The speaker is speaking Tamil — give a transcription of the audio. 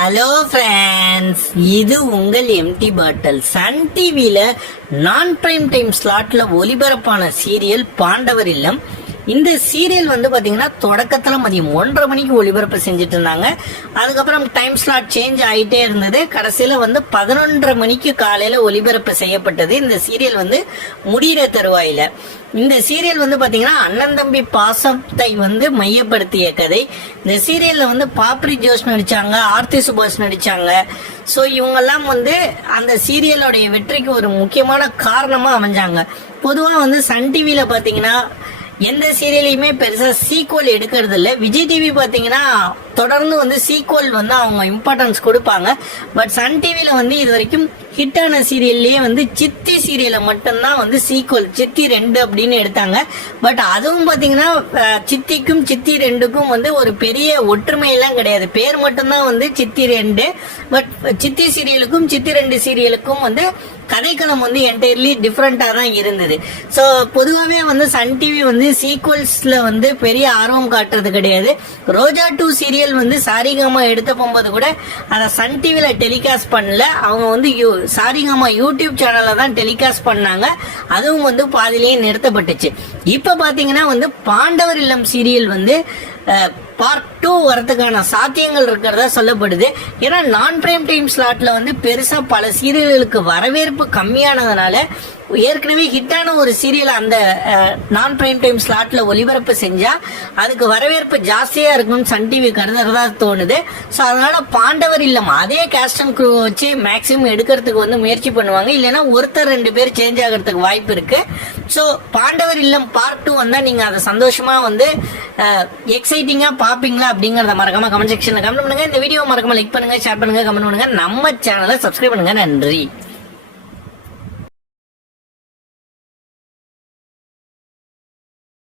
ஹலோ ஃப்ரெண்ட்ஸ், இது உங்கள் எம்டி பாட்டில். சன் டிவில நான் பிரைம் டைம் ஸ்லாட்ல ஒளிபரப்பான சீரியல் பாண்டவர் இல்லம். இந்த சீரியல் பாத்தீங்கன்னா தொடக்கத்துல மதியம் 1:30 மணிக்கு ஒளிபரப்பு செஞ்சுட்டு இருந்தாங்க. அதுக்கப்புறம் டைம் ஸ்லாட் சேஞ்ச் ஆயிட்டே இருந்தது. கடைசியில 11:30 மணிக்கு காலையில ஒளிபரப்பு செய்யப்பட்டது. இந்த சீரியல் முடிகிற தருவாயில. இந்த சீரியல் பாத்தீங்கன்னா அண்ணன் தம்பி பாசத்தை மையப்படுத்திய கதை. இந்த சீரியல்ல பாப்ரி ஜோஸ் நடிச்சாங்க, ஆர்த்தி சுபாஷ் நடிச்சாங்க. ஸோ இவங்கெல்லாம் அந்த சீரியலோடைய வெற்றிக்கு ஒரு முக்கியமான காரணமா அமைஞ்சாங்க. பொதுவா சன் டிவில பாத்தீங்கன்னா எந்த சீரியலையுமே பெருசா சீக்வல் எடுக்கிறது இல்ல. விஜய் டிவி பாத்தீங்கன்னா தொடர்ந்து சீக்வல் அவங்க இம்பார்ட்டன்ஸ் கொடுப்பாங்க. பட் சன் டிவில இது வரைக்கும் ஹிட்டான சீரியல்லயே சித்தி சீரியலை மட்டும்தான் சீக்வல் சித்தி 2 அப்படின்னு எடுத்தாங்க. பட் அதுவும் பாத்தீங்கன்னா சித்திக்கும் சித்தி 2க்கும் ஒரு பெரிய ஒற்றுமை எல்லாம் கிடையாது. பேர் மட்டும்தான் சித்தி 2. பட் சித்தி சீரியலுக்கும் சித்தி 2 சீரியலுக்கும் கதைக்களம் என்டையர்லி டிஃப்ரெண்டா தான் இருந்தது. ஸோ பொதுவாகவே சன் டிவி சீக்வல்ஸ்ல பெரிய ஆர்வம் காட்டுறது கிடையாது. ரோஜா 2 சீரியல் சாரிகாமா எடுத்த போகும்போது கூட அதை சன் டிவில டெலிகாஸ்ட் பண்ணல. அவங்க சாரிகாமா யூடியூப் சேனல்ல தான் டெலிகாஸ்ட் பண்ணாங்க. அதுவும் பாதிலேயே நிறுத்தப்பட்டுச்சு. இப்ப பாத்தீங்கன்னா பாண்டவர் இல்லம் சீரியல் பார்ட் 2 வரதுக்கான சாத்தியங்கள் இருக்கிறதா சொல்லப்படுது. ஏன்னா நான் பிரைம் டைம் ஸ்லாட்ல பெருசா பல சீரியல்களுக்கு வரவேற்பு கம்மியானதுனால ஏற்கனவே ஹிட்டான ஒரு சீரியல் அந்த நான் பிரைம் டைம் ஸ்லாட்ல ஒளிபரப்பு செஞ்சா அதுக்கு வரவேற்பு ஜாஸ்தியா இருக்கும்னு சன் டிவி கருதுறதா தோணுது. ஸோ அதனால பாண்டவர் இல்லம் அதே கேஸ்ட் அண்ட் க்ரூ வச்சு மேக்சிமம் எடுக்கிறதுக்கு முயற்சி பண்ணுவாங்க. இல்லைன்னா ஒருத்தர் 2 பேர் சேஞ்ச் ஆகிறதுக்கு வாய்ப்பு இருக்கு. ஸோ பாண்டவர் இல்லம் பார்ட் 2 வந்தா நீங்க அதை சந்தோஷமா எக்ஸைட்டிங்கா பாப்பீங்களா அப்படிங்கறத மறக்காம கமெண்ட் செக்ஷன்ல கமெண்ட் பண்ணுங்க. இந்த வீடியோ மறக்காம லைக் பண்ணுங்க, ஷேர் பண்ணுங்க, கமெண்ட் பண்ணுங்க. நம்ம சேனலை சப்ஸ்கிரைப் பண்ணுங்க. நன்றி.